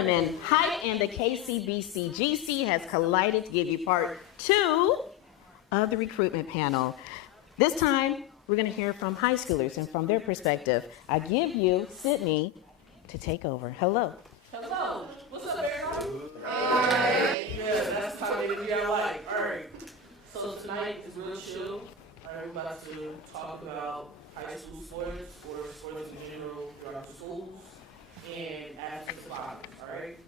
Gentlemen, Hype and the KCBC has collided to give you part two of the recruitment panel. This time, we're going to hear from high schoolers and from their perspective. I give you Sydney to take over. Hello. Hello. What's up, everybody? Hi. Yeah, that's how they be all like. All right. So tonight is real chill. We're about to talk about high school sports or sports in general throughout the schools and absence of fathers. All right.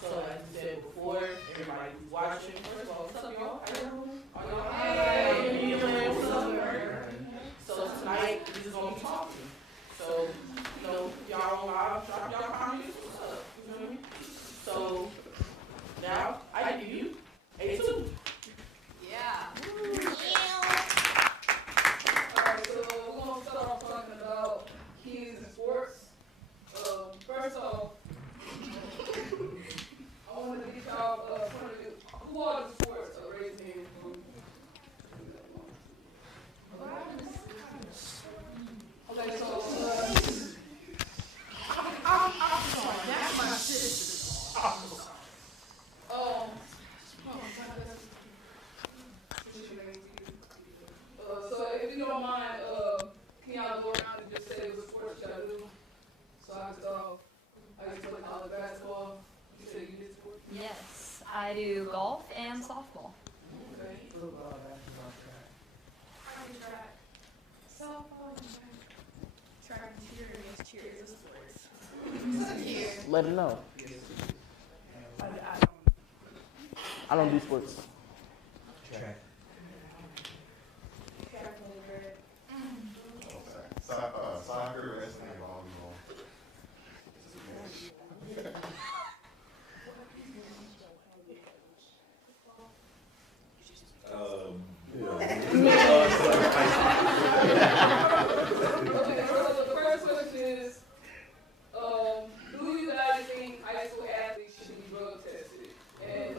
So as we said before, everybody who's watching, first of all, what's up, y'all? How y'all doing? Are y'all hey, what's up? All right. So tonight we just gonna be talking. So y'all on live, drop y'all comments. What's up? You know what I mean? So now I give you A2. Yeah. Alright, so we're going to start off talking about kids and sports. First off, I want to get y'all point of view. Who are the sports? Raise your hand. Okay, so I'm sorry. That's my sister. So if you don't mind, can y'all go around and just say what sports y'all do? So I can start off. I used to play college basketball. You said you did sports? Yes, I do golf and softball. Okay. Football, basketball, track. I do track. Softball and track and cheer is sports. Let them know. I don't do sports. Track. Track and Soccer, wrestling, volleyball. Okay, so the first question is, do you guys think high school athletes should be drug tested? And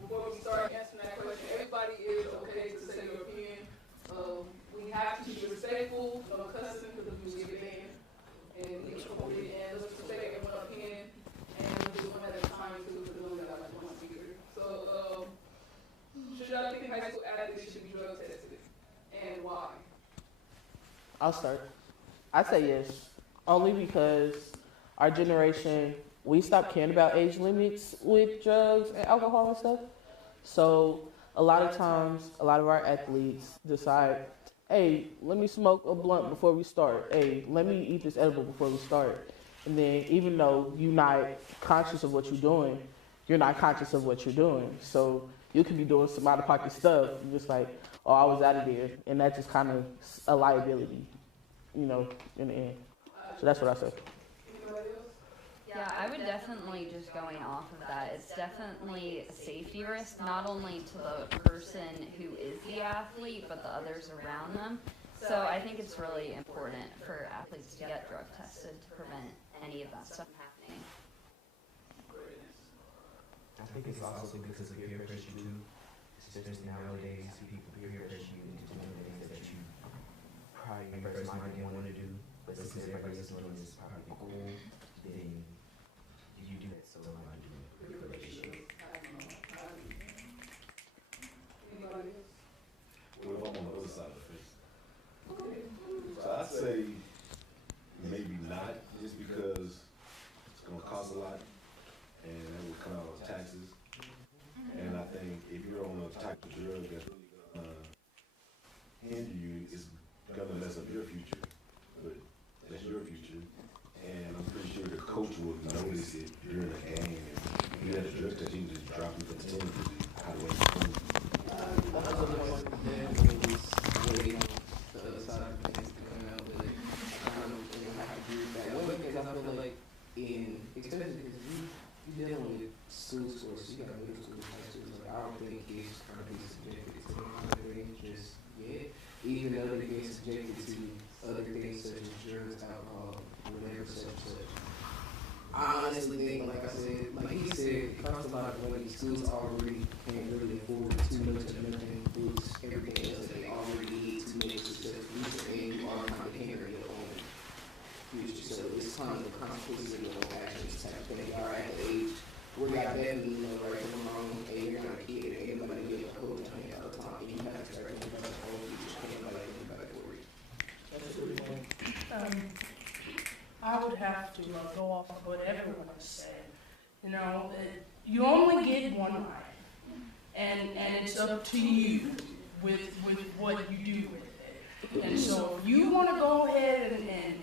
before we start answering that question, everybody is okay to say your opinion. We have to be respectful, no cussing, because we will get banned. And we get promoted, and let's respect everyone's opinion. And we'll do one at a time, too, because we only got like one speaker. So, should y'all think high school athletes should be drug tested? And why? I'll start. I say yes, only because our generation, we stopped caring about age limits with drugs and alcohol and stuff. So a lot of times, a lot of our athletes decide, hey, let me smoke a blunt before we start. Hey, let me eat this edible before we start. And then even though you're not conscious of what you're doing, you're not conscious of what you're doing. So you could be doing some out-of-pocket stuff. You're just like, oh, I was out of there. And that's just kind of a liability, in the end. So that's what I say. Yeah, I would definitely, just going off of that, it's definitely a safety risk, not only to the person who is the athlete, but the others around them. So I think it's really important for athletes to get drug tested to prevent any of that stuff happening. I think it's also because of peer pressure too. Especially nowadays, people peer pressure you into doing things that you probably first might didn't want to do, but since everybody else doing this probably cool, then you do that. So I do it. Anybody else? What if I'm on the other side of the fence? So I say maybe not, just because it's gonna cost a lot and it will come out of taxes. And I think if you're on a type of drug that's really gonna hinder you, it's gonna mess up your future. But that's your future. And I'm pretty sure the coach will notice it during the game. And if you had a drug test, you can just drop you for 10 because you out of the way. Especially because you dealing with school sports, you got middle school, high school. Like, I don't think kids are going to be subjected to monitoring just yet, even though they're being subjected to other things such as drugs, alcohol, whatever such. I honestly think, like I said, like he said, it costs a lot of money. Schools already can't really afford too much of nothing, includes everything else that they already need to make successful, and you are kind of hindering your own future. So it's kind of consequences of your own actions type thing. I where y'all definitely know right from wrong, and you're not a kid, and everybody give a whole ton all the time, and you have to start thinking about your own future, can't let anybody worry. I would have to go off of what everyone said. You know, you only get one life, and it's up to you with what you do with it. And so if you want to go ahead and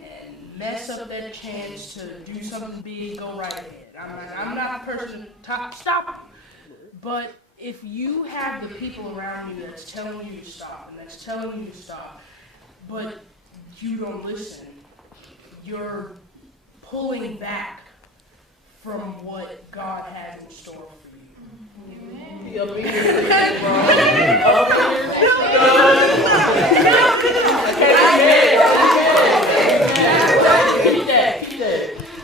mess up that chance to do something big, go right ahead. I'm not a person to stop you. But if you have the people around you that's telling you to stop, and that's telling you to stop, but you don't listen, you're pulling back from what God has in store for you.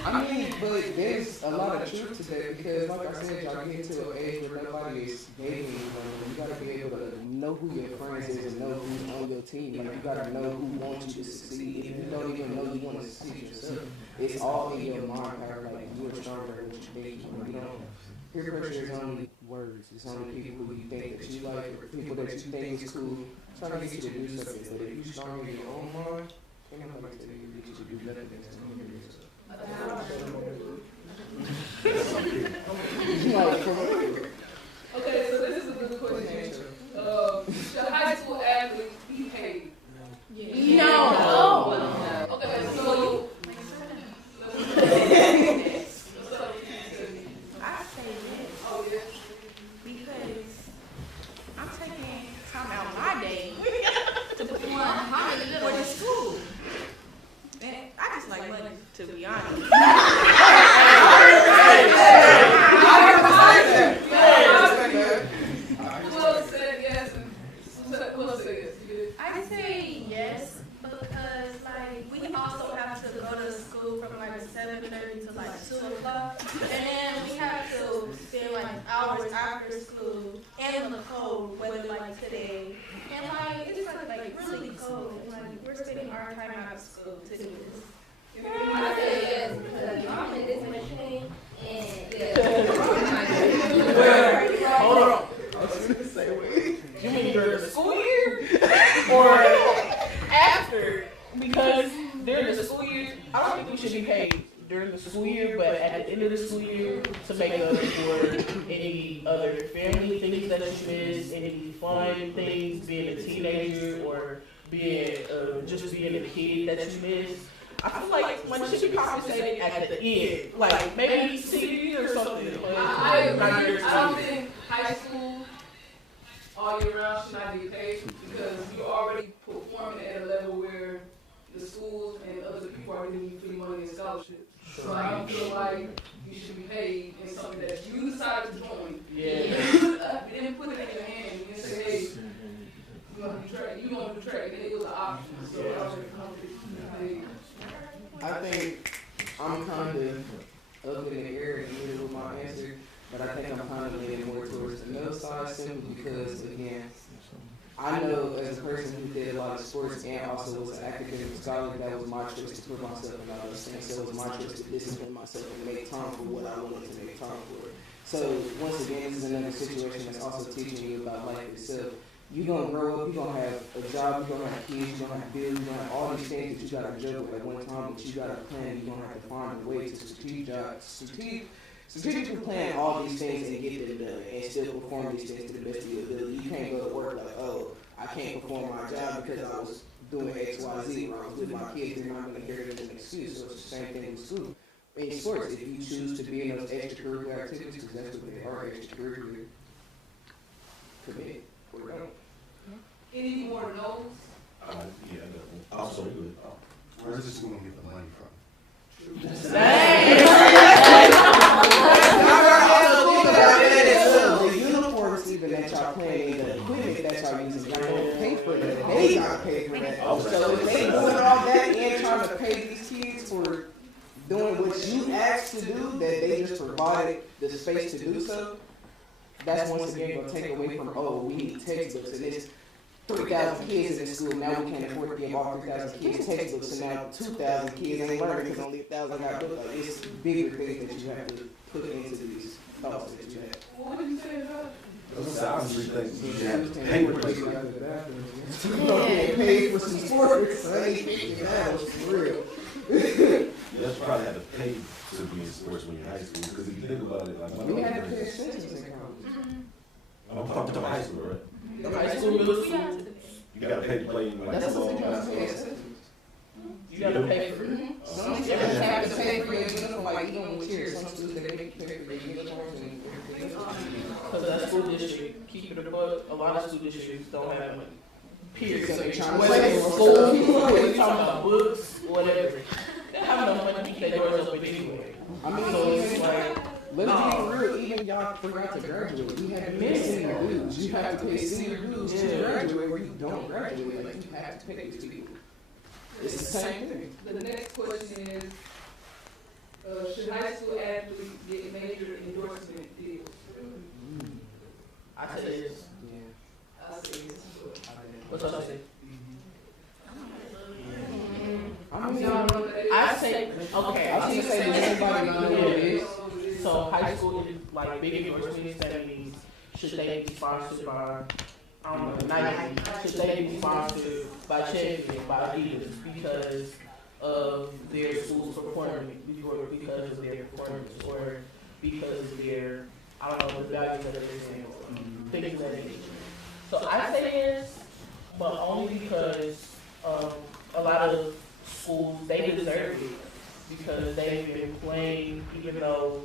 I mean, but there's a lot of truth to that because, like I said, y'all get to an age where nobody is dating. You gotta be able to know who your friends is and know who's on your team. Like, you gotta know who wants you to succeed. If you don't even know you want to succeed yourself, it's all in your mind. How like you are stronger than what you think. You don't. Peer pressure is only words. It's only people who you think that you like or people that you think is cool. Trying to get you to do something. But if you're strong in your own mind, can't nobody tell you that you should do nothing against yourself. Like, for real. Okay, so this is a good question. Should high school athletes be paid? No. Okay, so. I say this Oh, yeah. because I'm taking time out my day to perform for the school. And I just like money, to be honest. Who else said yes? And who else said yes? You did? I say yes because like we also have to go to school from like 7:30 to like 2 o'clock, and then we have to spend like hours after school in the cold weather like today, and like it's like really cold, and like we're spending our time out of school to do this. I say yes because I'm in this machine and Hold on. I was gonna say, wait. You mean during the school year? Or after? Because during the school year, I don't think we should be paid during the school year, but at the end of the school year, to make up for any other family things that you miss, any fun things, being a teenager or being just being a kid that you miss. I feel like money should be compensated at the end, like maybe senior year or something. I agree. I don't think high school all year round should not get paid because you're already performing at a level where the schools and other people are giving you free money and scholarships. So I don't feel like you should be paid in something that you decided to join. Yeah. You didn't put it in your hand. You didn't say, hey, you're going to do track. You're going to do track. And it was an option. So I was like, I think I'm kind of up in the air in the middle of my answer, but I think I'm kind of leaning more towards the middle side simply because, again, I know as a person who did a lot of sports and also was an academic scholar, that was my choice to put myself in all those things. So it was my choice to discipline myself and make time for what I wanted to make time for. So once again, this is another situation that's also teaching you about life itself. You're going to grow up, you're going to have a job, you're going to have kids, you're going to have bills, you're going to have all these things that you got to juggle at one time, but you got to plan, you're going to have to find a way to strategically plan all these things and get them done and still perform these things to the best of your ability. You can't go to work like, oh, I can't perform my job because I was doing X, Y, Z, or I was with my kids, they're not going to hear it as an excuse. So it's the same thing with school. In sports, if you choose to be in those extracurricular activities, because that's what they are, extracurricular, commit or don't. any more no's? Yeah, I know. I'm sorry, good. Where's the school gonna get the money from? The uniforms even that y'all playing, the equipment that y'all using, y'all don't pay for that. They gotta pay for that. So if they doing all that and trying to pay these kids for doing what you asked to do, that they just provided the space to do so, that's once again gonna take away from, oh, we need textbooks and it's 3,000 kids in this school, now we can't afford to give all 3,000 kids textbooks, and now 2,000 kids ain't learning because only 1,000 got books. Like, it's bigger things that you have to put into these thought think you should have to pay for this? Pay for some sports. I ain't thinking that was for real. You just probably have to pay to be in sports when you're in high school, because if you think about it, like, We had to pay expenses in college. I'm talking about high school, right? High school, middle school, You gotta pay to play in like That's what football, they gotta pay basketball. expenses. you gotta pay for it. Some schools have to pay for your uniform, like you going with chairs. Some schools they make you pay for their uniforms and everything else. Cause that school district, keep it a buck, a lot of school districts don't have money. Period. So they trying to Whether save it's for school, stuff. whether you talking about books, whatever. They have no money to keep their doors open anyway. I mean, So it's like, let's be real, even y'all forgot to graduate. We have to pay senior dues. You have to pay senior dues to graduate, where you don't graduate. Like, you have to pay these people. It's the same thing. The next question is, should high school athletes get major endorsement deals? I said this. Yeah. I say yes. What's up, I say? I mean, Y'all know what that is? I say, okay, I was gonna say, does anybody know what it is? so high school is like big endorsements, that means should they be sponsored by, I don't know, Nike, should they be sponsored by Chevy, by Adidas, because of their school's performance, or because of their performance, or because of their, I don't know, the values that they're saying, things of that nature. So I say yes, but only because, a lot of schools, they deserve it, because they've been playing, even though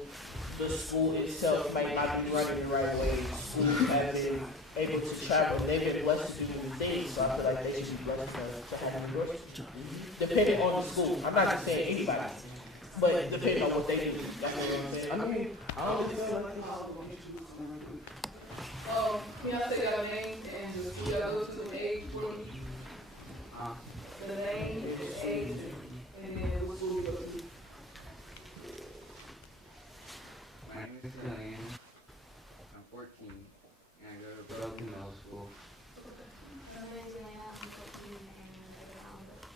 the school itself might not be running the right way, schools have been able to travel, they've been blessed to do new things, so I feel like they should be blessed to have endorsement. Depending on the school, I'm not just saying anybody, but depending on what they do, that's what I'm saying. I mean, I don't feel like Can y'all say your name and the school y'all go to and age for me? The name, the age, and then what school you go to. My name is Julian. I'm 14, and I go to Broken Middle School. My name is Elena. I'm 14 and I go to Allenbrook.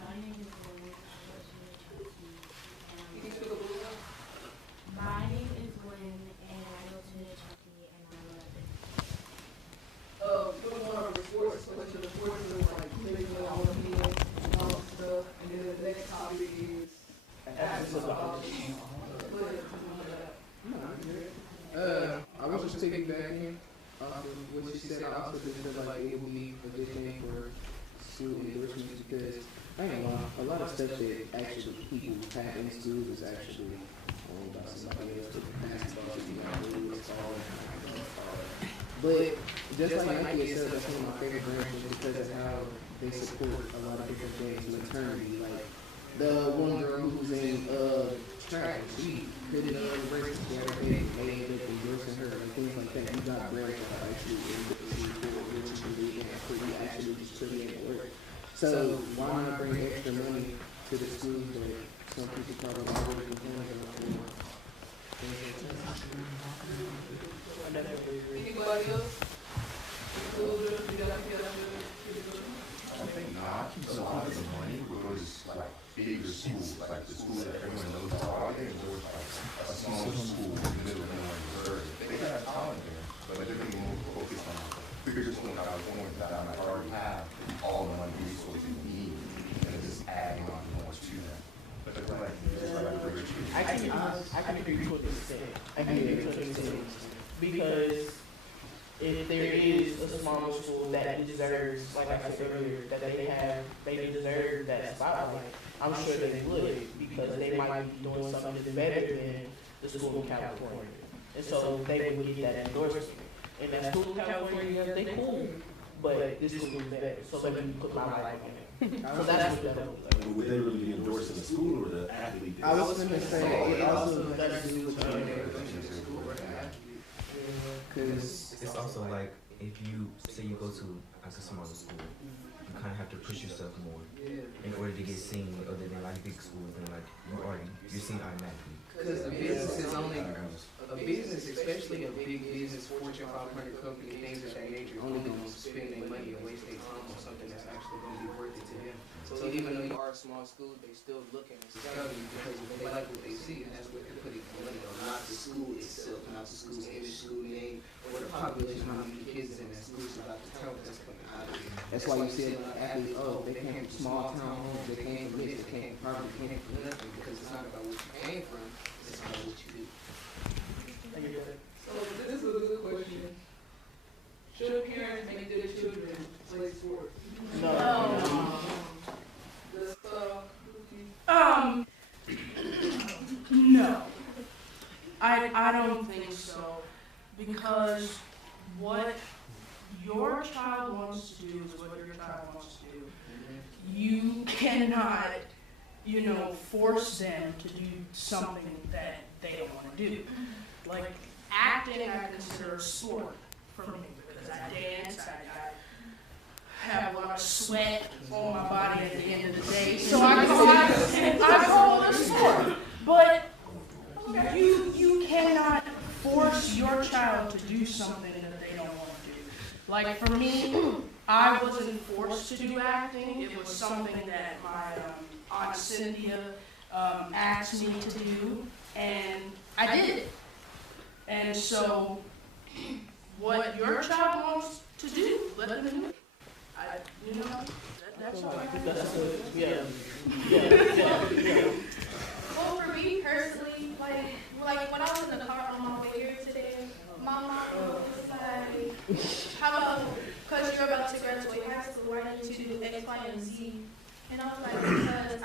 My name is Lynn. I go to Chelsea. Can you speak up a little bit? My name is Lynn and I go to Chelsea and I love it. Moving on over to sports, question. The sports is like living on all the field and all that stuff, and then the next topic is athletes. I was just piggybacking off of what you said. I also just feel like it would be a good thing for school endorsements, because I ain't gonna lie, a lot of stuff that actually people have in school is actually owned by somebody else. Basketball, baseball, but just like Nike itself, that's one of my favorite brands just because of how they support a lot of different things, maternity, like the one girl who's in track, she couldn't race the other day, they ended up endorsing her, and things like that. You got brands that are actually in the community and pretty actually just put in work. So why not bring extra money to the schools that some people probably already doing? Anybody else? I think, I keep a lot of the money was like bigger schools, like the schools that everyone knows about. All they endorse like a small school in the middle of nowhere, Missouri. They got talent there, but they're really more focused on the bigger school in California that might already have all the money resources you need, and it's just adding on more to that. But they're like, just like bigger schools. I can agree with what you said. I can agree with what you said. Because if there is a smaller school that deserves, like I said earlier, that they deserve that spotlight, I'm sure they would, because they might be doing something better than the school in California. And so they would get that endorsement. And that school in California, they cool, but this school is better, so let me put my life in it. So that's what that looks like. Would they really be endorsing the school or the athlete? I was going to say, it also That's has to do with because It's also like if you say you go to like a smaller school, you kind of have to push yourself more in order to get seen other than like big schools, and like you're seen automatically. because a business is only a business, especially a big business, Fortune 500 company, things of that nature, only going to spend their money and waste their time on something that's actually going to be worth it to them. So even though you are a small school, they still looking and scouting because they like what they see, and that's what they're putting the money on, not the school itself, not the school's image, school name, or population, how many kids in that school, so about the talent that's coming out of it. That's why you see a lot of athletes, oh, they came from small town homes, they came from this, they came from poverty, they came from nothing, because it's not about what you came from, it's about what you do. So this is a good question. Should parents make their children play sports? No. No. I don't think so. Because what your child wants to do is what your child wants to do. You cannot, force them to do something that they don't want to do. Like acting, I consider a sport for me because I dance, I have a lot of sweat on my body at the end of the day, so I call it a sport. But you cannot force your child to do something that they don't want to do. Like for me, I wasn't forced to do acting. It was something that my Aunt Cynthia asked me to do, and I did it. And so, what your child wants to do, let them do it. That's all. Yeah. Well, for me personally, like when I was in the car on my way here today, my mom was like, how about, because you're about to graduate high school, why didn't you do X, Y, and Z? And I was like, because I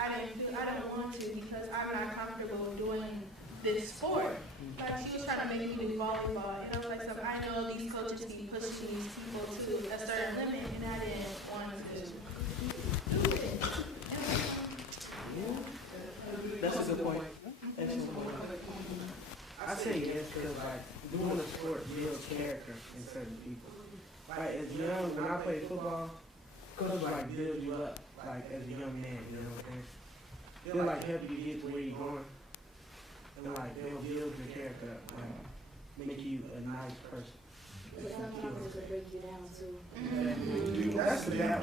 don't want to, because I'm not comfortable doing this sport. Like, she was trying to make me do volleyball, and I was like, so I know these coaches be pushing these people to a certain limit, and I didn't want to do it. That's a good point. I say yes because like doing a sport builds character in certain people. Like as young, when I played football, coaches like build you up like as a young man. You know what I'm saying? They'll like help you get to where you're going, and like they'll build your character up, like make you a nice person. Sometimes it'll break you down too. That's the bad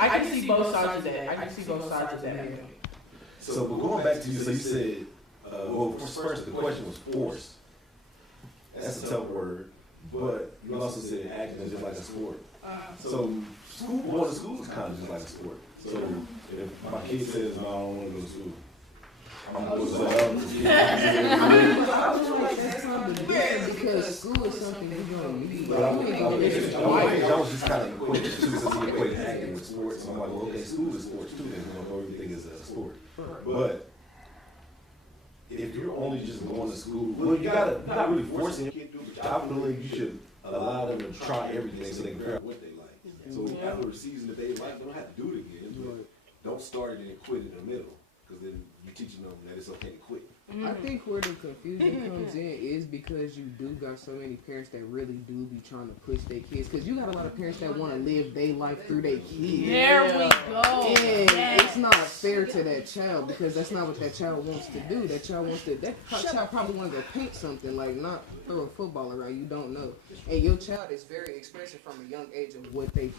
I can see both sides of that. So, but going back to you, so you said, well, first the question was force. That's a tough word, but you also said acting is just like a sport. So going to school is kind of just like a sport. So if my kid says, no, I don't want to go to school, I'm going to go because school is something that you don't need. But I was just kind of equating since he equated acting with sports. So I'm like, well, okay, school is sports too, then we don't know everything is a sport. But if you're only just going to school, well, you're not really forcing your kid to do it. I believe you should allow them to try everything so they can figure out what they like. So after a season that they like, they don't have to do it again. But don't start it and then quit in the middle, because then you're teaching them that it's okay to quit. I think where the confusion comes in is because you do got so many parents that really do be trying to push their kids. Because you got a lot of parents that want to live their life through their kids. There we go. And it's not fair to that child because that's not what that child wants to do. That child probably want to go paint something, like not throw a football around. You don't know. And your child is very expressive from a young age of what they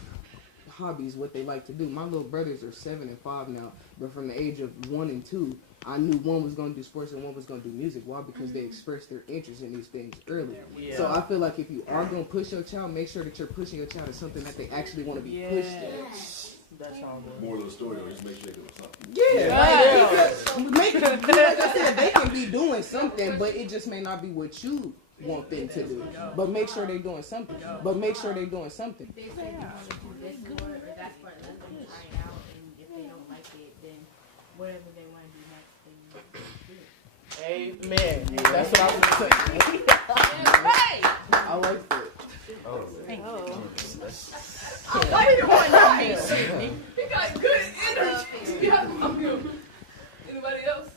hobbies, what they like to do. My little brothers are 7 and 5 now, but from the age of 1 and 2, I knew one was going to do sports and one was going to do music. Why? Because they expressed their interest in these things earlier. Yeah. So I feel like if you are going to push your child, make sure that you're pushing your child to something that they actually want to be pushed at. That's all good. More of the story, or just make sure they do something. Yeah. Like I said, they can be doing something, but it just may not be what you want them to do. But make sure they're doing something. They say they want to do this sport, or that sport, let them try it out, and if they don't like it, then whatever they want to do next, then do it. Amen. That's what I was saying. Hey! I like that. Why you want to be Sydney? He got good energy. Anybody else?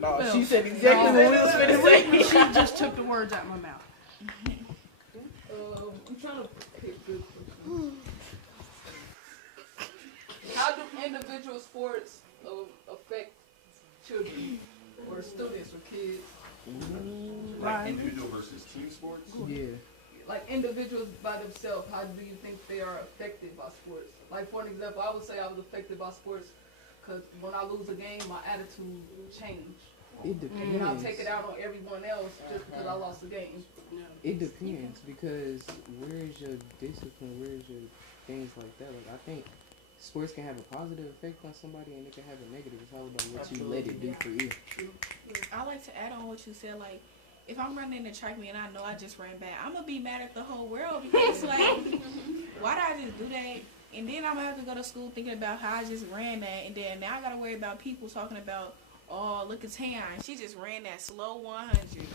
No, she said exactly what we was finna say. She just took the words out of my mouth. I'm trying to pick good questions. How do individual sports affect children or students or kids? Like individual versus team sports? Yeah. Like individuals by themselves, how do you think they are affected by sports? Like for an example, I would say I was affected by sports Because when I lose a game, my attitude will change. It And I'll depends. take it out on everyone else just because I lost the game. It depends because where is your discipline? Where is your things like that? Like I think sports can have a positive effect on somebody and it can have a negative. It's all about what you let it do for you. I like to add on what you said, like, if I'm running the track meet and I know I just ran bad, I'm gonna be mad at the whole world because, like, why did I just do that? And then I'm gonna have to go to school thinking about how I just ran that, and then now I gotta worry about people talking about, oh, look at Tayon, she just ran that slow 100.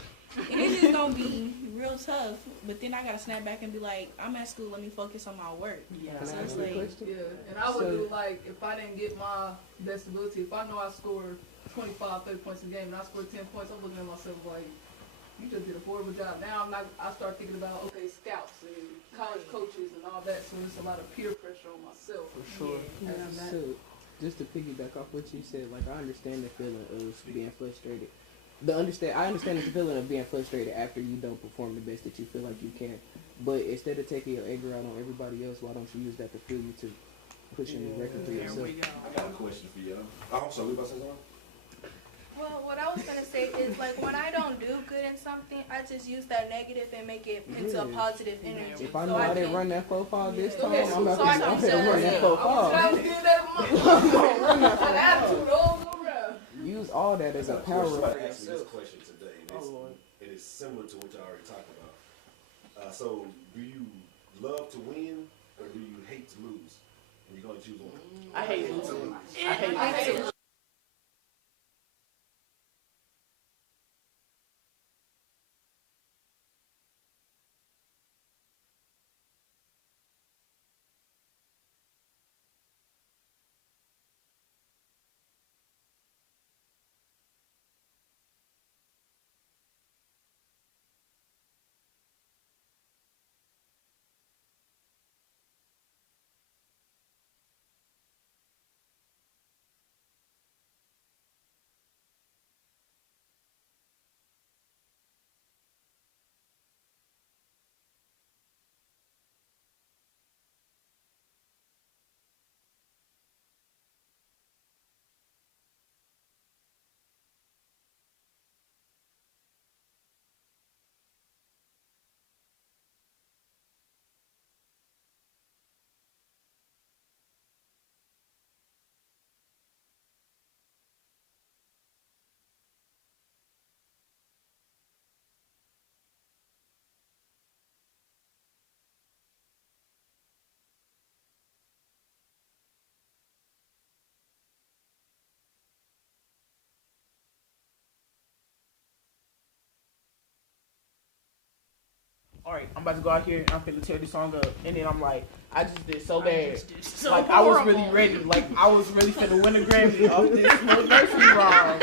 And it's just gonna be real tough. But then I gotta snap back and be like, I'm at school, let me focus on my work. Yeah, So it's like, and I would do like if I didn't get my best ability, if I know I scored 25, 30 points a game and I scored 10 points, I'm looking at myself like, you just did a horrible job. Now I start thinking about, okay, scouts and college coaches and all that, so there's a lot of peer pressure on myself. For sure. So just to piggyback off what you said, like I understand the feeling of being frustrated. I understand the feeling of being frustrated after you don't perform the best that you feel like you can. But instead of taking your anger out on everybody else, why don't you use that to fuel you to push a new record for yourself? I got a question for y'all. Oh, I'm sorry, we about to say something? well, what I was gonna say is, like, when I don't do good in something, I just use that negative and make it into a positive energy. If I know I didn't run that 4-5 this time, Okay, I'm not so I gonna can run that 4-5. Use all that as a power. Somebody asked me this question today, and it's similar to what y'all already talked about. So, do you love to win or do you hate to lose? And you're going to choose one. I hate losing. I hate losing. Alright, I'm about to go out here and I'm finna tear this song up. And then I'm like, I just did so bad. Like, I was really ready. Like, I was really finna win a Grammy off this whole nursery rhyme.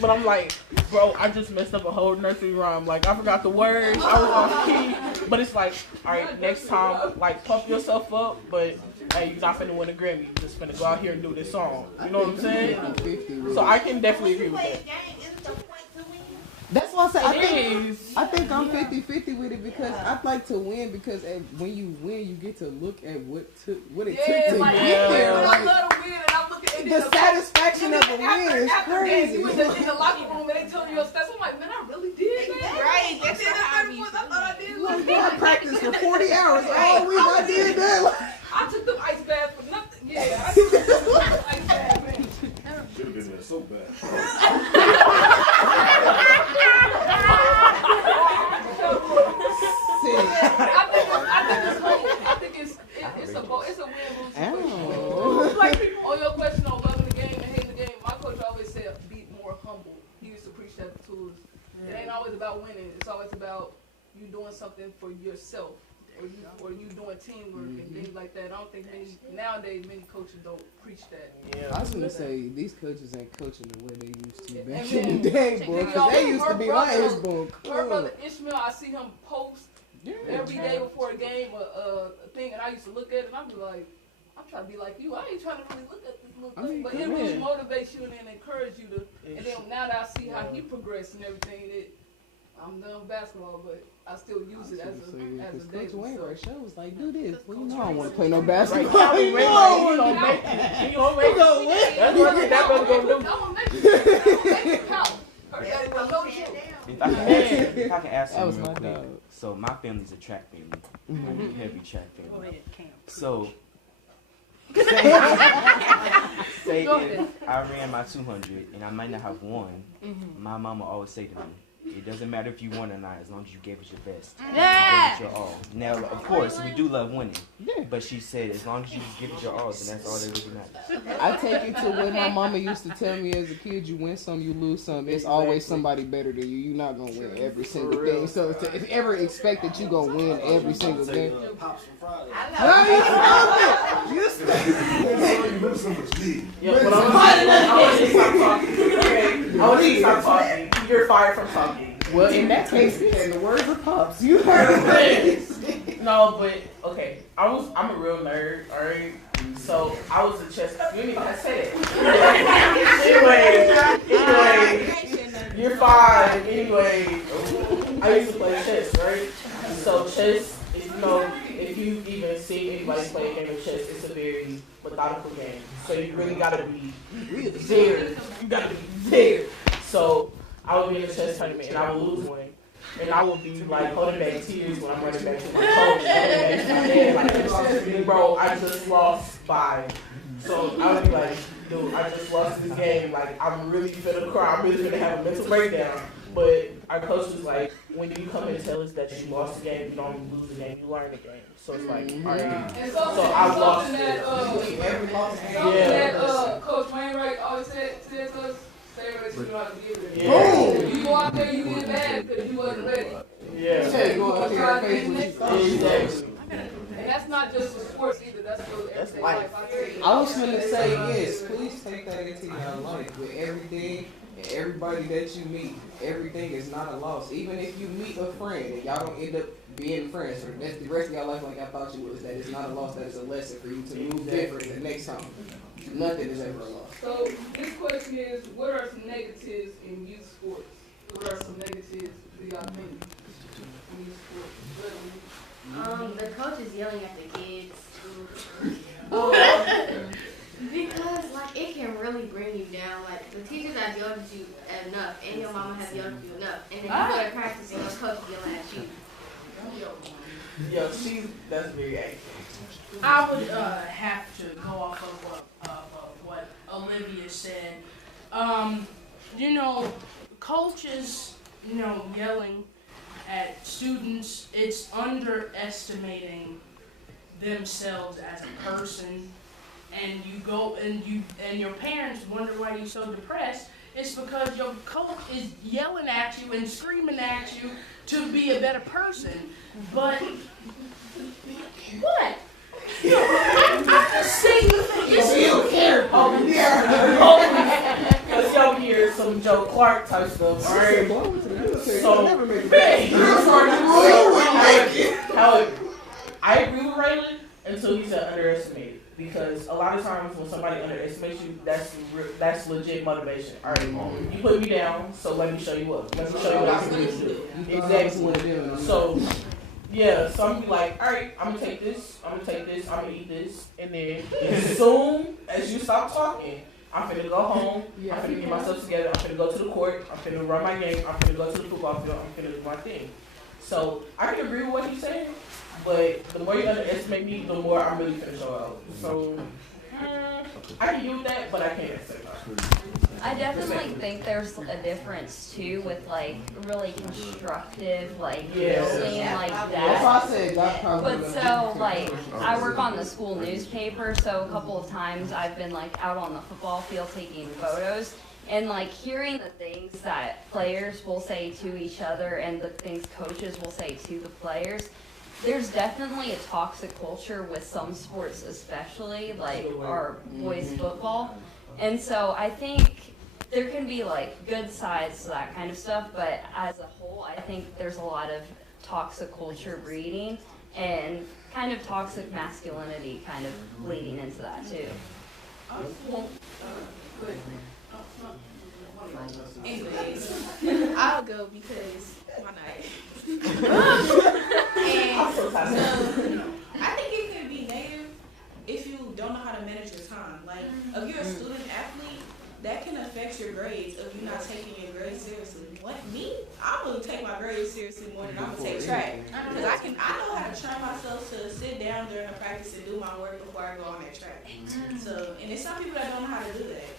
But I'm like, bro, I just messed up a whole nursery rhyme. Like, I forgot the words. I was off key. But it's like, alright, next time, like, pump yourself up. But, hey, you're not finna win a Grammy. You're just finna go out here and do this song. You know what I'm saying? So I can definitely agree with that. That's why I say It I think I'm 50-50 with it because I like to win because when you win, you get to look at what it took to get there. When Like, I love to win and I'm looking at the satisfaction of a win is crazy. You in the locker room and they tell you your stats. I'm like, man, I really did that. Right, I did that 30 points. I thought I did. Like, boy, I practiced for 40 hours all week. I did that. I took them ice baths for nothing. Yeah, I took them ice baths, man. Should have been there so bad. I think it's a win-lose situation. Like, on your question on loving the game and hating the game, my coach always said be more humble. He used to preach that to us. It ain't always about winning. It's always about you doing something for yourself. Or you doing teamwork and things like that. I don't think nowadays many coaches don't preach that. Yeah. I was gonna say these coaches ain't coaching the way they used to back in the day, boy. Because they used to be like, it's going cool. Her brother Ishmael, I see him post every day before a game a thing, and I used to look at it and I'd be like, I'm trying to be like you. I ain't trying to really look at this little thing, but it really motivates you and then encourages you to. And then now that I see how he progressed and everything, I'm done with basketball, but I still use it as a Because daily. Coach So, Wainwright show was like, do this. Well, you know I don't want to play no basketball. Calvin You know Wainwright, I he don't gonna wanna- make it. He gonna make gonna it. win. That's what that brother gonna do. I won't make it count. If I can ask That was something real my quick. dog. So my family's a track family, like a heavy track family. So say Go if ahead. I ran my 200 and I might not have won, my mama always say to me, it doesn't matter if you won or not, as long as you gave it your best. Yeah. You gave it your all. Now, of course, we do love winning. Yeah. But she said, as long as you just give it your all, then that's all that really matters. I take it to what my mama used to tell me as a kid: you win some, you lose some. It's always somebody better than you. You're not gonna win every single thing. So to if ever expect that you gonna win every single game, Pops from Friday. no, you stupid. You stupid. Yeah, but I want you to stop talking. Okay, I want you to stop talking. You're fired from talking. Well, in that case, in the words of Pops, you heard it. No, but okay. I'm a real nerd, alright? So I was a chess. You didn't even say it. Anyway, you're fine. Anyway, I used to play chess, right? So chess is, you know, if you even see anybody play a game of chess, it's a very methodical game. So you really gotta be there. You gotta be there. So I would be in a chess tournament and I would lose one. And I would be like holding back tears when I'm running back to my coach. Like, bro, I just lost 5. So I would be like, dude, I just lost this game. Like, I'm really finna cry. I'm really finna have a mental breakdown. But our coach was like, when you come and tell us that you lost the game, you don't lose the game, you learn the game. So it's like, all right. And So I lost something that, Yeah. Coach Wainwright always said to us, say what you know how to deal with it. Yeah. You go out there, you get mad because you wasn't ready. Yeah. Yeah, go out there and face what you thought. Exactly. And that's not just for sports either, that's for everyday life. I was gonna say yes. Please take that into your life with everything and everybody that you meet. Everything is not a loss. Even if you meet a friend and y'all don't end up being friends for the rest of your life like I thought you was, that is not a loss. That is a lesson for you to move different the next time. Nothing is ever a loss. So this question is, what are some negatives in youth sports? What are some negatives do y'all think in youth sports? The coach is yelling at the kids. Because like it can really bring you down. Like the teachers have yelled at you enough, and your mama has yelled at you enough, and then you go to practice and your coach is yelling at you. Yo, that's very accurate. I would have to go off of what Olivia said. You know, coaches, you know, yelling at students, it's underestimating themselves as a person. And you go and your parents wonder why you're so depressed. It's because your coach is yelling at you and screaming at you to be a better person. But what? I'm just saying the thing. You care. Because y'all hear some Joe Clark type stuff, right? So, however, I agree with Raylan until he said underestimated. Because a lot of times when somebody underestimates you, that's legit motivation. All right, you put me down, so let me show you up. Let me show you what I can do. Exactly. So, yeah, so I'm gonna be like, all right, I'm gonna take this, I'm gonna eat this, and then as soon as you stop talking, I'm finna go home, I'm finna get myself together, I'm finna go to the court, I'm finna run my game, I'm finna go to the football field, I'm finna do my thing. So I can agree with what he's saying, but the more you underestimate me, the more I'm really finna show out. So I can use that, but I can't accept that. I definitely think there's a difference too with like really constructive like yelling like that. That's why I said that probably. But so like I work on the school newspaper, so a couple of times I've been like out on the football field taking photos. And like hearing the things that players will say to each other and the things coaches will say to the players, there's definitely a toxic culture with some sports, especially like our boys football. And so I think there can be like good sides to that kind of stuff, but as a whole, I think there's a lot of toxic culture breeding and kind of toxic masculinity kind of bleeding into that too. Anyways, I'll go because why not? And so, I think it can be negative if you don't know how to manage your time. Like, if you're a student athlete, that can affect your grades if you're not taking your grades seriously. What, me? I'm gonna take my grades seriously more than I'm gonna take track. Because I know how to train myself to sit down during a practice and do my work before I go on that track. So, and there's some people that don't know how to do that.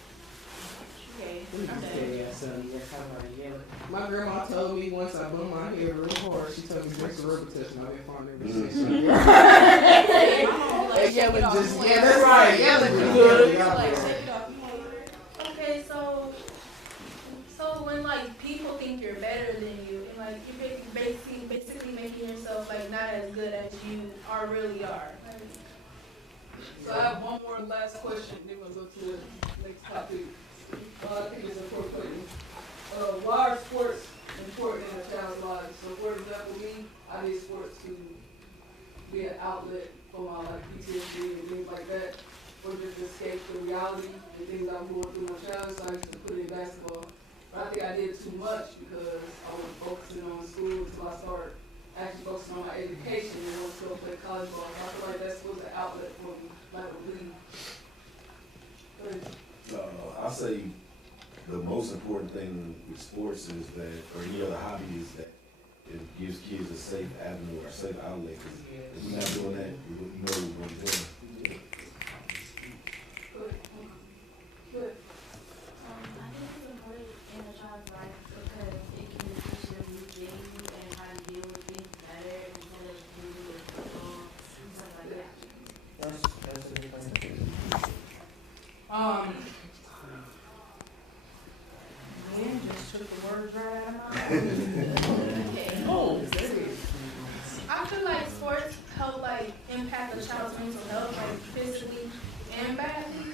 Okay, I'm done. My grandma told me once I bumped my head real hard, she told me drink the rubber test, and I've been falling ever since. And yelling just, yeah, that's right, yelling is good. Okay, so when like people think you're better than you, and like you're basically making yourself like not as good as you really are. So I have one more last question, then we'll go to the next topic. I think it's important. Why are sports important in a child's life? So for example, me, I need sports to be an outlet for my like PTSD and things like that, or just escape the reality and things I'm going through my childhood. So I used to put in basketball. But I think I did too much because I was focusing on school until I started actually focusing on my education and wanted to go play college ball. So I feel like that's was an outlet for me, like a league. I'll say the most important thing with sports is that, or any other hobby, is that it gives kids a safe avenue or a safe outlet. Because if we're not doing that, we wouldn't know what we're doing. Good. I think it's important in a child's life because it can teach them new things and how to deal with things better instead of dealing with stuff like that. That's a good point. Man just took the words right out of my mouth. Oh, I feel like sports help like impact a child's mental health, like physically and badly,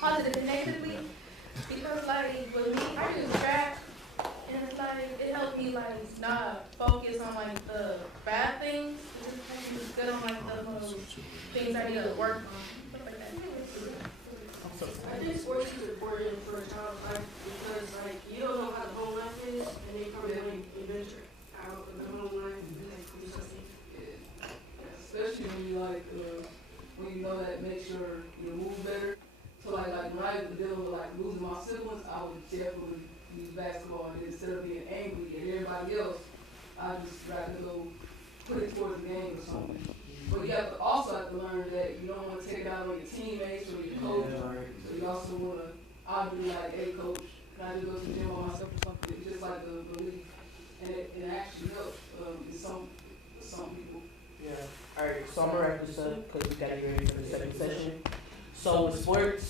positive and negatively. Because like with me, I do track, and it's like it helped me like not focus on like the bad things. It just helped me good on like the little things I need to work on. Stuff like that. I think sports is important for a child's life because, like, you don't know how the home life is, and they probably want to venture out of the home life and like do something. Especially when you like, when you know that makes your move better. So like when I was dealing with like losing my siblings, I would definitely use basketball, and instead of being angry at everybody else, I just rather go put it towards the game or something. But you also have to learn that you don't want to take it out on your teammates or your coach. So you also want to, I'll be like, hey coach, can I just go to the gym by myself or something? It's just like the belief. And it actually helps some people. Yeah. Alright, so I'm gonna wrap this up because we gotta get ready for the second session. So with sports,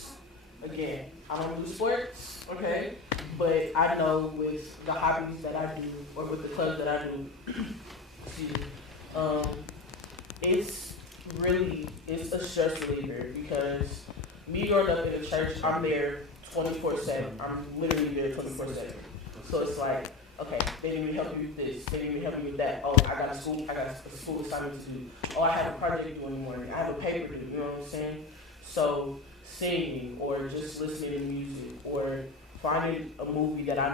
again, I don't do sports, okay? But I know with the hobbies that I do, or with the clubs that I do, it's a stress reliever because me growing up in the church, I'm there 24/7. I'm literally there 24/7. So it's like, okay, they need me to help you with this, they need me to help you with that. Oh, I got a school assignment to do. Oh, I have a project due in the morning. I have a paper due, you know what I'm saying? So singing or just listening to music or finding a movie that I